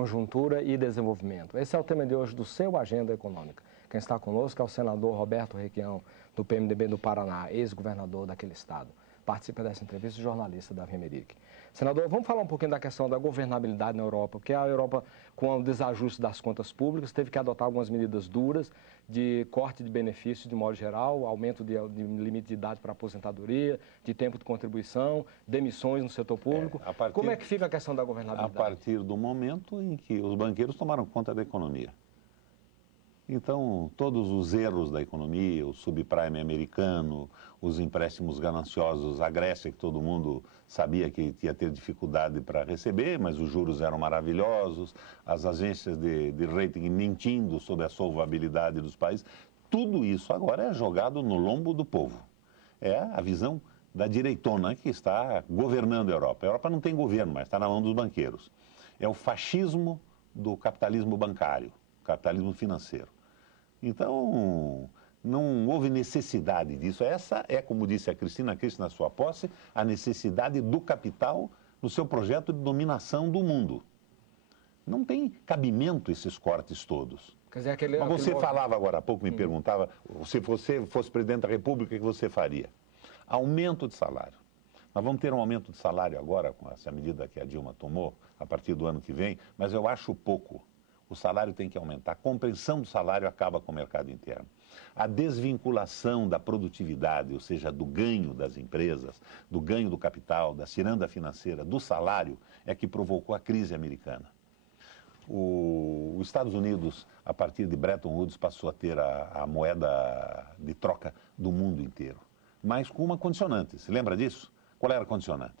conjuntura e desenvolvimento. Esse é o tema de hoje do seu Agenda Econômica. Quem está conosco é o senador Roberto Requião, do PMDB do Paraná, ex-governador daquele estado. Participa dessa entrevista o jornalista Davi Emerick. Senador, vamos falar um pouquinho da questão da governabilidade na Europa, porque a Europa, com o desajuste das contas públicas, teve que adotar algumas medidas duras de corte de benefícios de modo geral, aumento de limite de idade para aposentadoria, de tempo de contribuição, demissões no setor público. Como é que fica a questão da governabilidade? A partir do momento em que os banqueiros tomaram conta da economia. Então, todos os erros da economia, o subprime americano, os empréstimos gananciosos, a Grécia, que todo mundo sabia que ia ter dificuldade para receber, mas os juros eram maravilhosos, as agências de rating mentindo sobre a solvabilidade dos países, tudo isso agora é jogado no lombo do povo. É a visão da direitona que está governando a Europa. A Europa não tem governo, mas está na mão dos banqueiros. É o fascismo do capitalismo bancário, capitalismo financeiro. Então, não houve necessidade disso. Essa é, como disse a Cristina Kirchner na sua posse, a necessidade do capital no seu projeto de dominação do mundo. Não tem cabimento esses cortes todos. Quer dizer, Mas você falava agora há pouco, me perguntava, se você fosse presidente da República, o que você faria? Aumento de salário. Nós vamos ter um aumento de salário agora, com essa medida que a Dilma tomou, a partir do ano que vem, mas eu acho pouco. O salário tem que aumentar. A compreensão do salário acaba com o mercado interno. A desvinculação da produtividade, ou seja, do ganho das empresas, do ganho do capital, da ciranda financeira, do salário, é que provocou a crise americana. Os Estados Unidos, a partir de Bretton Woods, passou a ter a moeda de troca do mundo inteiro. Mas com uma condicionante. Se lembra disso? Qual era a condicionante?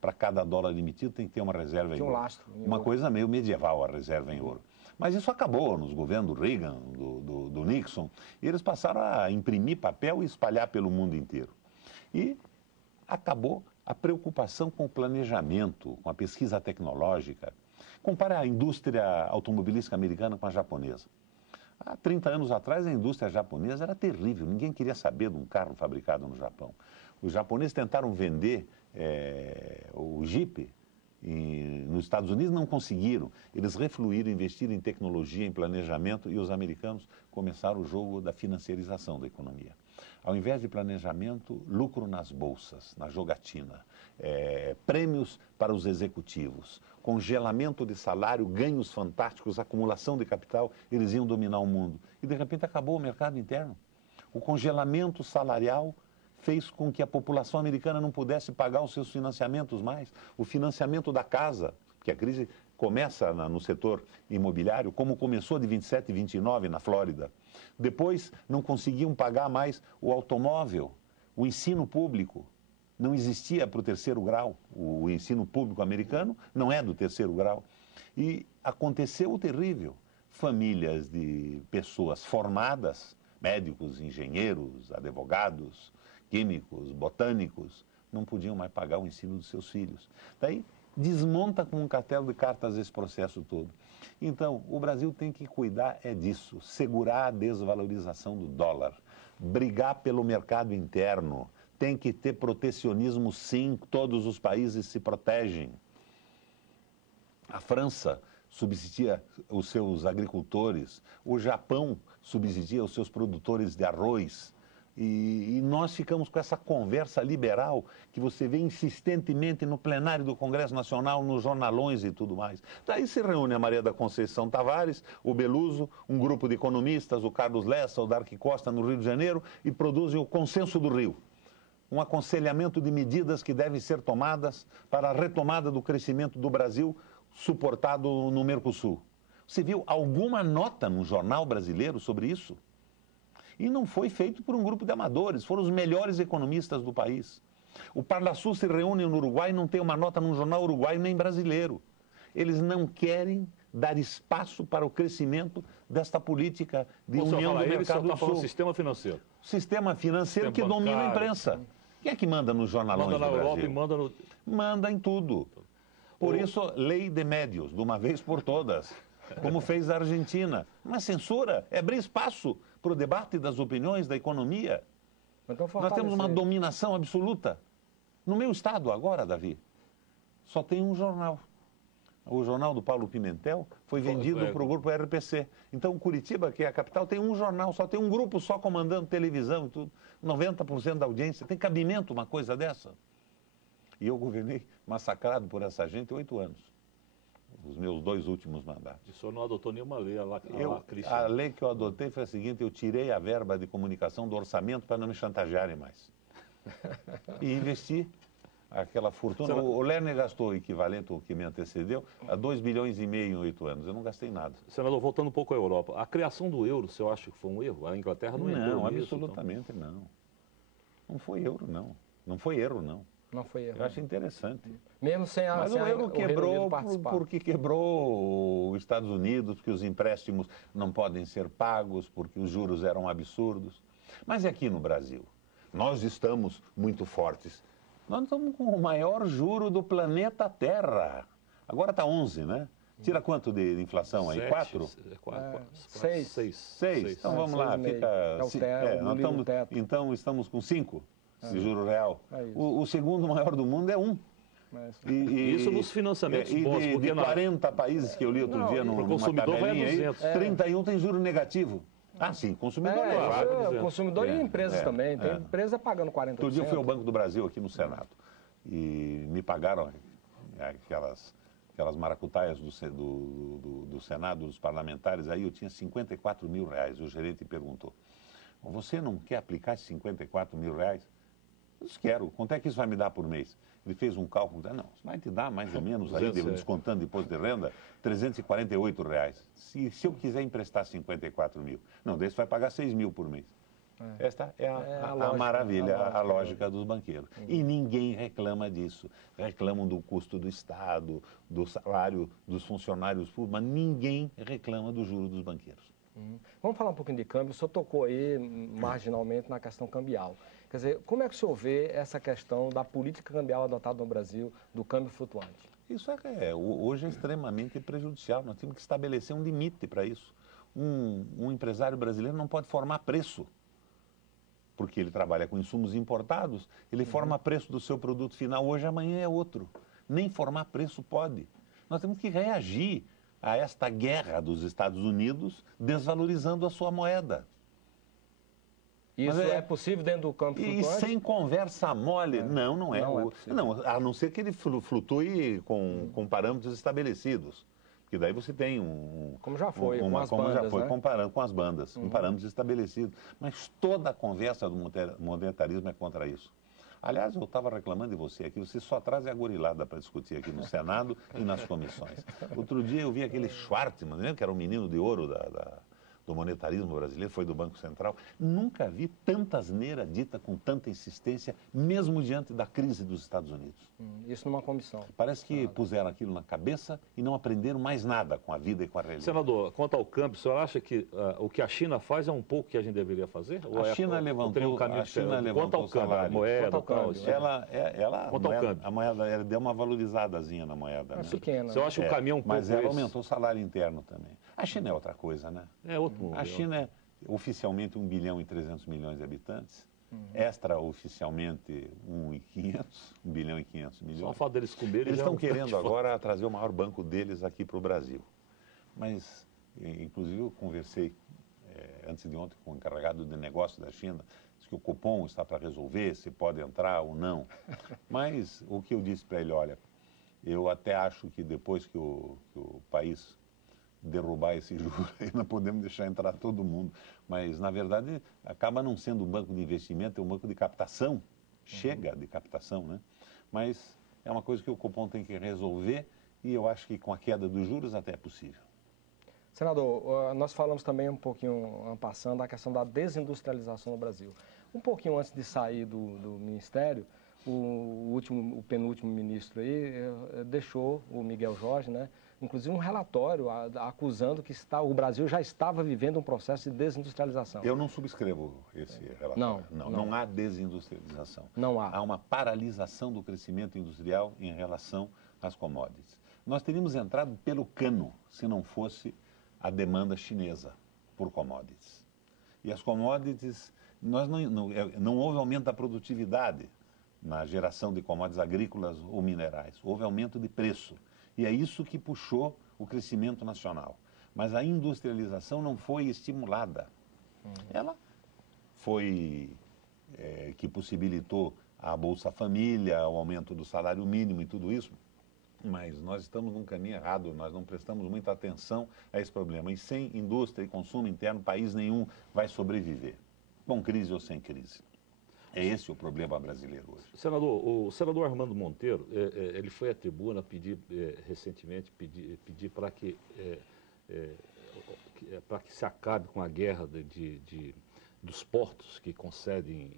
Para cada dólar emitido tem que ter uma reserva em ouro. Lastro. Uma coisa meio medieval, a reserva em ouro. Mas isso acabou nos governos do Reagan, do Nixon, e eles passaram a imprimir papel e espalhar pelo mundo inteiro. E acabou a preocupação com o planejamento, com a pesquisa tecnológica. Compare a indústria automobilística americana com a japonesa. Há 30 anos atrás, a indústria japonesa era terrível, ninguém queria saber de um carro fabricado no Japão. Os japoneses tentaram vender o Jeep nos Estados Unidos, não conseguiram. Eles refluíram, investiram em tecnologia, em planejamento, e os americanos começaram o jogo da financiarização da economia. Ao invés de planejamento, lucro nas bolsas, na jogatina, prêmios para os executivos, congelamento de salário, ganhos fantásticos, acumulação de capital, eles iam dominar o mundo. E de repente acabou o mercado interno. O congelamento salarial fez com que a população americana não pudesse pagar os seus financiamentos mais. O financiamento da casa, que a crise começa no setor imobiliário, como começou de 27 e 29 na Flórida. Depois não conseguiam pagar mais o automóvel, o ensino público. Não existia para o terceiro grau. O ensino público americano não é do terceiro grau. E aconteceu o terrível. Famílias de pessoas formadas, médicos, engenheiros, advogados, químicos, botânicos, não podiam mais pagar o ensino dos seus filhos. Daí desmonta com um castelo de cartas esse processo todo. Então, o Brasil tem que cuidar disso, segurar a desvalorização do dólar, brigar pelo mercado interno, tem que ter protecionismo sim, todos os países se protegem. A França subsidia os seus agricultores, o Japão subsidia os seus produtores de arroz. E nós ficamos com essa conversa liberal que você vê insistentemente no plenário do Congresso Nacional, nos jornalões e tudo mais. Daí se reúne a Maria da Conceição Tavares, o Beluso, um grupo de economistas, o Carlos Lessa, o Darcy Costa no Rio de Janeiro, e produzem o Consenso do Rio. Um aconselhamento de medidas que devem ser tomadas para a retomada do crescimento do Brasil, suportado no Mercosul. Você viu alguma nota no jornal brasileiro sobre isso? E não foi feito por um grupo de amadores, foram os melhores economistas do país. O Parlasul se reúne no Uruguai e não tem uma nota num jornal uruguaio nem brasileiro. Eles não querem dar espaço para o crescimento desta política de união do mercado do Sul. Sistema financeiro. Sistema financeiro que domina a imprensa. Quem é que manda nos jornalões do Brasil? Manda na Europa e manda no... Manda em tudo. Por isso, lei de médios, de uma vez por todas. Como fez a Argentina. Uma censura, é abrir espaço para o debate das opiniões, da economia. Então, nós temos uma dominação absoluta. No meu estado agora, Davi, só tem um jornal. O jornal do Paulo Pimentel foi vendido para o grupo RPC. Então, Curitiba, que é a capital, tem um jornal só, tem um grupo só comandando televisão e tudo. 90% da audiência. Tem cabimento uma coisa dessa? E eu governei massacrado por essa gente 8 anos. Os meus 2 últimos mandatos. E o senhor não adotou nenhuma lei Christian? A lei que eu adotei foi a seguinte: eu tirei a verba de comunicação do orçamento para não me chantagearem mais. E investi aquela fortuna. O Lerner gastou o equivalente ao que me antecedeu a 2,5 bilhões em 8 anos. Eu não gastei nada. Senador, voltando um pouco à Europa, a criação do euro, o senhor acha que foi um erro? A Inglaterra não entrou nisso? Não, absolutamente não. Não foi euro, não. Não foi erro, não. Não foi erro. Eu acho interessante. Mesmo sem a... Mas sem o euro quebrou porque quebrou os Estados Unidos, porque os empréstimos não podem ser pagos, porque os juros eram absurdos. Mas e aqui no Brasil? Nós estamos muito fortes. Nós estamos com o maior juro do planeta Terra. Agora está 11, né? Tira quanto de inflação aí? 4? 6. 6. Então vamos lá, fica... Então estamos com 5 de juro real. O segundo maior do mundo é 1. Isso nos financiamentos bons. De 40 países que eu li outro dia numa tabelinha aí, 31 tem juro negativo. Ah, sim, consumidor. Consumidor e empresas também. Tem empresa pagando 40%. Outro dia eu fui ao Banco do Brasil aqui no Senado e me pagaram aquelas maracutaias do Senado, dos parlamentares, aí eu tinha 54 mil reais. O gerente perguntou: você não quer aplicar esses 54 mil reais? Eu disse: quero. Quanto é que isso vai me dar por mês? Ele fez um cálculo, não, vai te dar mais ou menos, aí, descontando imposto de renda, 348 reais. Se eu quiser emprestar 54 mil, não, daí você vai pagar 6 mil por mês. Esta é a maravilha, a lógica dos banqueiros. E ninguém reclama disso. Reclamam do custo do Estado, do salário dos funcionários públicos, mas ninguém reclama do juro dos banqueiros. Vamos falar um pouquinho de câmbio. O senhor tocou aí marginalmente na questão cambial. Quer dizer, como é que o senhor vê essa questão da política cambial adotada no Brasil, do câmbio flutuante? Isso hoje é extremamente prejudicial. Nós temos que estabelecer um limite para isso. Um empresário brasileiro não pode formar preço, porque ele trabalha com insumos importados, ele forma preço do seu produto final hoje, amanhã é outro. Nem formar preço pode. Nós temos que reagir a esta guerra dos Estados Unidos, desvalorizando a sua moeda. Isso é possível dentro do campo flutuante? E sem conversa mole. Não é. Não, a não ser que ele flutue com parâmetros estabelecidos. Porque daí você tem como já foi, comparando com as bandas, com parâmetros estabelecidos. Mas toda a conversa do monetarismo é contra isso. Aliás, eu estava reclamando de você aqui, você só traz a gorilada para discutir aqui no Senado e nas comissões. Outro dia eu vi aquele Schwartzman, né, que era o menino de ouro do monetarismo brasileiro, foi do Banco Central. Nunca vi tanta asneira dita com tanta insistência, mesmo diante da crise dos Estados Unidos. Isso numa comissão. Parece que puseram aquilo na cabeça e não aprenderam mais nada com a vida e com a realidade. Senador, quanto ao câmbio, o senhor acha que o que a China faz é um pouco que a gente deveria fazer? Ou a China levantou o salário. A moeda, a moeda ela deu uma valorizadazinha na moeda. É pequena. Você acha que o caminho é um pouco mas ela aumentou o salário interno também. A China é outra coisa, né? É outro mundo. A China é oficialmente 1 bilhão e 300 milhões de habitantes. Extraoficialmente 1 bilhão e 500 milhões. Só o fato deles comerem. Eles estão querendo agora trazer o maior banco deles aqui para o Brasil. Mas, inclusive, eu conversei antes de ontem com o encarregado de negócio da China, disse que o Copom está para resolver se pode entrar ou não. Mas o que eu disse para ele, olha, eu até acho que depois que o país derrubar esse juro, aí nós podemos deixar entrar todo mundo. Mas, na verdade, acaba não sendo um banco de investimento, é um banco de captação. Chega de captação, né? Mas é uma coisa que o Copom tem que resolver e eu acho que com a queda dos juros até é possível. Senador, nós falamos também um pouquinho, passando, a questão da desindustrialização no Brasil. Um pouquinho antes de sair do Ministério, o penúltimo ministro aí deixou, o Miguel Jorge, né? Inclusive um relatório acusando que o Brasil já estava vivendo um processo de desindustrialização. Eu não subscrevo esse relatório. Não há desindustrialização. Não há. Há uma paralisação do crescimento industrial em relação às commodities. Nós teríamos entrado pelo cano se não fosse a demanda chinesa por commodities. E as commodities, não houve aumento da produtividade na geração de commodities agrícolas ou minerais. Houve aumento de preço. E é isso que puxou o crescimento nacional. Mas a industrialização não foi estimulada. Ela foi que possibilitou a Bolsa Família, o aumento do salário mínimo e tudo isso, mas nós estamos num caminho errado, nós não prestamos muita atenção a esse problema. E sem indústria e consumo interno, país nenhum vai sobreviver, com crise ou sem crise. É esse o problema brasileiro hoje. Senador, o senador Armando Monteiro, ele foi à tribuna pedir recentemente, pedir para que se acabe com a guerra dos portos que concedem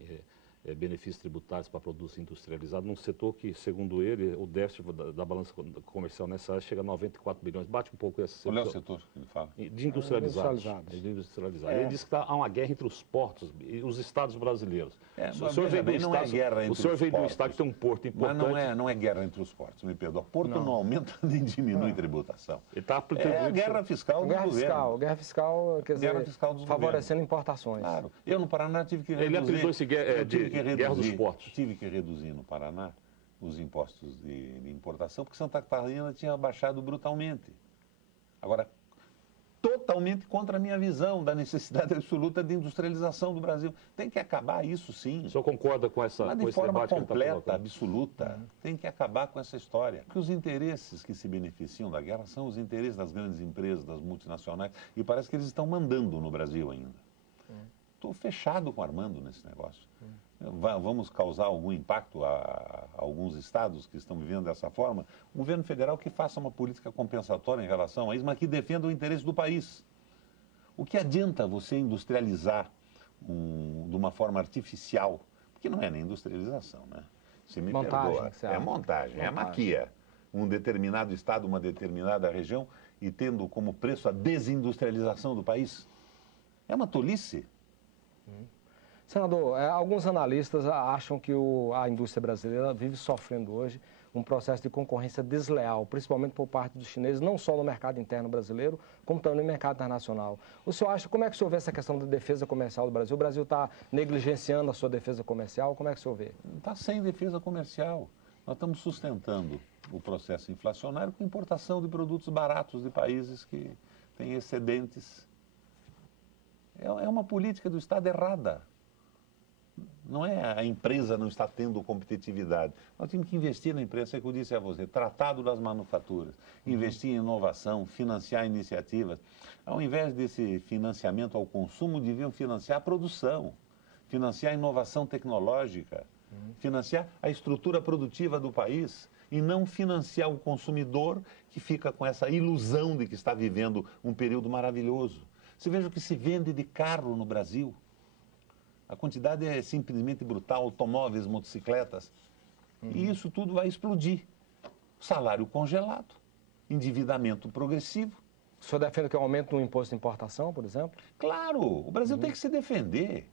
benefícios tributários para produtos industrializados, num setor que, segundo ele, o déficit da balança comercial nessa área chega a 94 bilhões. Bate um pouco esse setor. Qual é o setor que ele fala? De industrializados. Ele diz que há uma guerra entre os portos e os estados brasileiros. O senhor veio do estado que tem um porto importante. Mas não é guerra entre os portos, me perdoa. Porto não aumenta nem diminui tributação. Ele tá a guerra fiscal do governo. Guerra fiscal, quer dizer, favorecendo importações. Claro. Eu no Paraná tive que reduzir. Ele apelidou esse guerra dos portos. Tive que reduzir no Paraná os impostos de importação, porque Santa Catarina tinha baixado brutalmente. Agora, totalmente contra a minha visão da necessidade absoluta de industrialização do Brasil. Tem que acabar isso, sim. O senhor concorda com essa Mas de forma completa, absoluta. Tem que acabar com essa história. Porque os interesses que se beneficiam da guerra são os interesses das grandes empresas, das multinacionais, e parece que eles estão mandando no Brasil ainda. Estou fechado com o Armando nesse negócio. Vamos causar algum impacto a alguns estados que estão vivendo dessa forma? O governo federal que faça uma política compensatória em relação a isso, mas que defenda o interesse do país. O que adianta você industrializar de uma forma artificial? Porque não é nem industrialização, né? Você me perdoa. É montagem, é maquia. Um determinado estado, uma determinada região, e tendo como preço a desindustrialização do país. É uma tolice. Senador, alguns analistas acham que a indústria brasileira vive sofrendo hoje um processo de concorrência desleal, principalmente por parte dos chineses, não só no mercado interno brasileiro, como também no mercado internacional. O senhor acha, como é que o senhor vê essa questão da defesa comercial do Brasil? O Brasil está negligenciando a sua defesa comercial? Como é que o senhor vê? Está sem defesa comercial. Nós estamos sustentando o processo inflacionário com importação de produtos baratos de países que têm excedentes. É uma política do Estado errada. Não é a empresa não está tendo competitividade. Nós temos que investir na empresa, é que eu disse a você, tratado das manufaturas, investir em inovação, financiar iniciativas. Ao invés desse financiamento ao consumo, deviam financiar a produção, financiar a inovação tecnológica, financiar a estrutura produtiva do país e não financiar o consumidor que fica com essa ilusão de que está vivendo um período maravilhoso. Você veja o que se vende de carro no Brasil. A quantidade é simplesmente brutal, automóveis, motocicletas. E isso tudo vai explodir. Salário congelado, endividamento progressivo. O senhor defende que aumento no imposto de importação, por exemplo? Claro, o Brasil tem que se defender.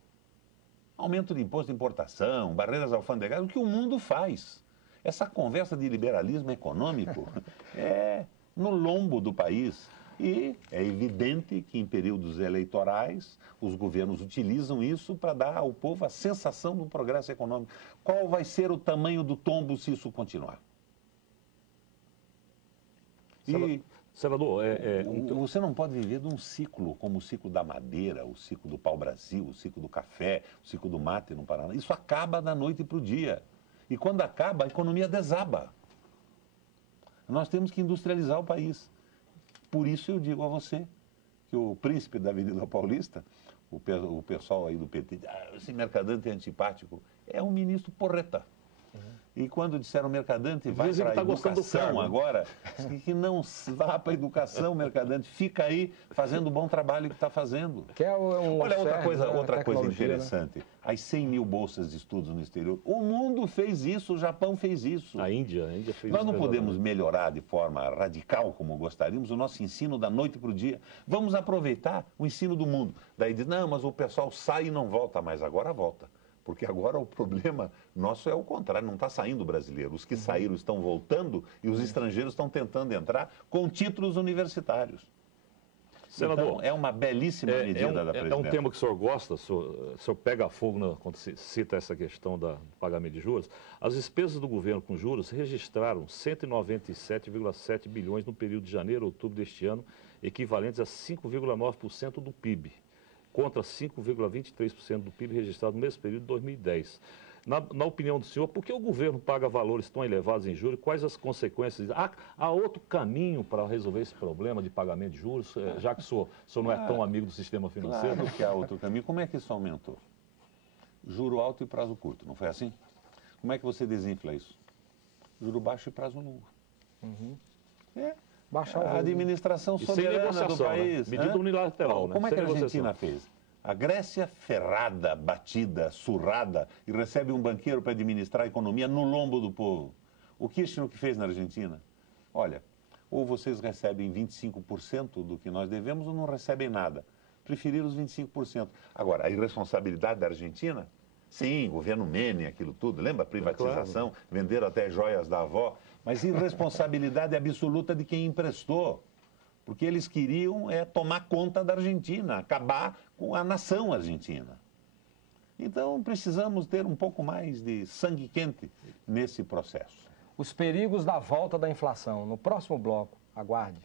Aumento de imposto de importação, barreiras alfandegárias, o que o mundo faz. Essa conversa de liberalismo econômico é no lombo do país. E é evidente que em períodos eleitorais os governos utilizam isso para dar ao povo a sensação do progresso econômico. Qual vai ser o tamanho do tombo se isso continuar? Senador, você não pode viver de um ciclo como o ciclo da madeira, o ciclo do pau-brasil, o ciclo do café, o ciclo do mate no Paraná. Isso acaba da noite para o dia. E quando acaba, a economia desaba. Nós temos que industrializar o país. Por isso eu digo a você que o príncipe da Avenida Paulista, o pessoal aí do PT, esse mercadante é antipático, é um ministro porreta. E quando disseram Mercadante, vai para a educação agora, que não vá para a educação, Mercadante, fica aí fazendo o bom trabalho que está fazendo. Olha outra coisa interessante, as 100 mil bolsas de estudos no exterior, o mundo fez isso, o Japão fez isso. A Índia fez isso. Nós não podemos melhorar de forma radical, como gostaríamos, o nosso ensino da noite para o dia. Vamos aproveitar o ensino do mundo. Daí diz, não, mas o pessoal sai e não volta mais, agora volta. Porque agora o problema nosso é o contrário, não está saindo brasileiro. Os que saíram estão voltando e os estrangeiros estão tentando entrar com títulos universitários. Senador, então, é uma belíssima medida da presidência. É um tema que o senhor gosta, o senhor pega fogo quando se cita essa questão do pagamento de juros. As despesas do governo com juros registraram 197,7 bilhões no período de janeiro a outubro deste ano, equivalentes a 5,9% do PIB, contra 5,23% do PIB registrado no mesmo período de 2010. Na opinião do senhor, por que o governo paga valores tão elevados em juros? Quais as consequências? Há outro caminho para resolver esse problema de pagamento de juros, já que o senhor não é tão amigo do sistema financeiro? Claro que há outro caminho. Como é que isso aumentou? Juro alto e prazo curto, não foi assim? Como é que você desinfla isso? Juro baixo e prazo longo. Baixar A administração soberana do país. Né? Medida unilateral. Como é que a Argentina fez? A Grécia ferrada, batida, surrada, e recebe um banqueiro para administrar a economia no lombo do povo. O Kirchner o que fez na Argentina? Olha, ou vocês recebem 25% do que nós devemos ou não recebem nada. Preferiram os 25%. Agora, a irresponsabilidade da Argentina? Sim, governo Menem, aquilo tudo. Lembra a privatização? Claro. Venderam até joias da avó. Mas irresponsabilidade absoluta de quem emprestou. Porque eles queriam tomar conta da Argentina, acabar com a nação argentina. Então, precisamos ter um pouco mais de sangue quente nesse processo. Os perigos da volta da inflação. No próximo bloco, aguarde.